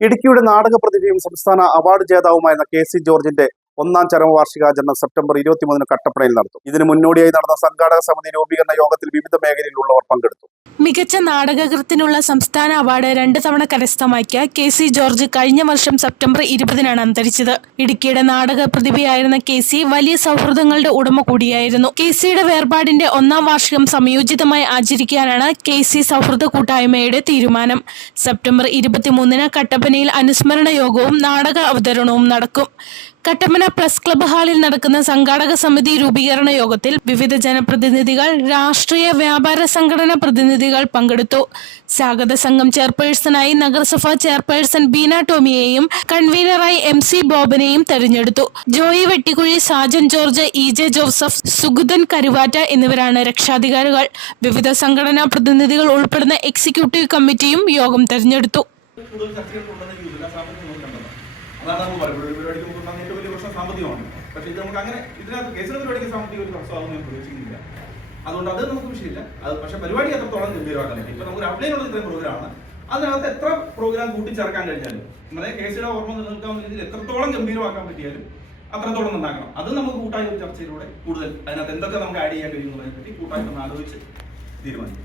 ഇടുക്കിയുടെ നാടക പ്രതിഭയും സംസ്ഥാന അവാർഡ് ജേതാവുമായിരുന്ന കെ സി ജോർജിന്റെ ഒന്നാം ചരമവാർഷികാചരണം സെപ്റ്റംബർ ഇരുപത്തിമൂന്നിന് കട്ടപ്പനയിൽ നടത്തും. ഇതിന് മുന്നോടിയായി നടന്ന സംഘാടക സമിതി രൂപീകരണ യോഗത്തിൽ വിവിധ മേഖലയിലുള്ളവർ പങ്കെടുത്തു. മികച്ച നാടകകൃത്തിനുള്ള സംസ്ഥാന അവാർഡ് രണ്ട് തവണ കരസ്ഥമാക്കിയ കെ സി ജോർജ് കഴിഞ്ഞ വർഷം സെപ്റ്റംബർ ഇരുപതിനാണ് അന്തരിച്ചത്. ഇടുക്കിയുടെ നാടക പ്രതിഭയായിരുന്ന കെ സി വലിയ സൗഹൃദങ്ങളുടെ ഉടമ കൂടിയായിരുന്നു. കെ സിയുടെ വേർപാടിന്റെ ഒന്നാം വാർഷികം സംയോജിതമായി ആചരിക്കാനാണ് കെ സി സൗഹൃദ കൂട്ടായ്മയുടെ തീരുമാനം. സെപ്റ്റംബർ ഇരുപത്തിമൂന്നിന് കട്ടപ്പനയിൽ അനുസ്മരണ യോഗവും നാടക അവതരണവും നടക്കും. കട്ടപ്പന പ്രസ് ക്ലബ് ഹാളിൽ നടക്കുന്ന സംഘാടക സമിതി രൂപീകരണ യോഗത്തിൽ വിവിധ ജനപ്രതിനിധികൾ രാഷ്ട്രീയ വ്യാപാര സംഘടന പ്രതിനിധികൾ പങ്കെടുത്തു. സ്വാഗത സംഘം ചെയർപേഴ്സണായി നഗരസഭാ ചെയർപേഴ്സൺ ബീന ടോമിയെയും കൺവീനറായി എം സി ബോബനെയും തെരഞ്ഞെടുത്തു. Joy Vettikuzhi Sajan George E J Joseph Suguthan Karuvatta എന്നിവരാണ് രക്ഷാധികാരികൾ. വിവിധ സംഘടനാ പ്രതിനിധികൾ ഉൾപ്പെടുന്ന എക്സിക്യൂട്ടീവ് കമ്മിറ്റിയും യോഗം തെരഞ്ഞെടുത്തു. അതാണ് നമ്മൾ പറയുന്നത് പരിപാടിക്ക് നമുക്ക് ഏറ്റവും വലിയ പ്രശ്നം സാമ്പത്തികമാണ്. പക്ഷേ ഇത് നമുക്ക് അങ്ങനെ ഇതിനകത്ത് കേസിലെ പരിപാടിക്ക് സാമ്പത്തിക ഒരു പ്രശ്നമാകും ഞാൻ പ്രതീക്ഷിക്കുന്നില്ല. അതുകൊണ്ട് അത് നമുക്ക് വിഷയമില്ല. അത് പക്ഷേ പരിപാടി എത്രത്തോളം ഗംഭീരമാക്കാൻ ഇപ്പം നമുക്ക് അപ്ലൈനുള്ള ഇത്രയും പ്രോഗ്രാമാണ് അതിനകത്ത് എത്ര പ്രോഗ്രാം കൂട്ടിച്ചേർക്കാൻ കഴിഞ്ഞാലും നമ്മുടെ കേസിലെ ഓർമ്മ നിലനിൽക്കാവുന്ന രീതിയിൽ എത്രത്തോളം ഗംഭീരമാക്കാൻ പറ്റിയാലും അത്രത്തോളം നന്നാക്കണം അത് നമുക്ക് കൂട്ടായ ഒരു ചർച്ചയിലൂടെ കൂടുതൽ അതിനകത്ത് എന്തൊക്കെ നമുക്ക് ആഡ് ചെയ്യാൻ കഴിയും എന്നതിനെ പറ്റി കൂട്ടായിട്ട് ഒന്ന് ആലോചിച്ച് തീരുമാനിക്കും.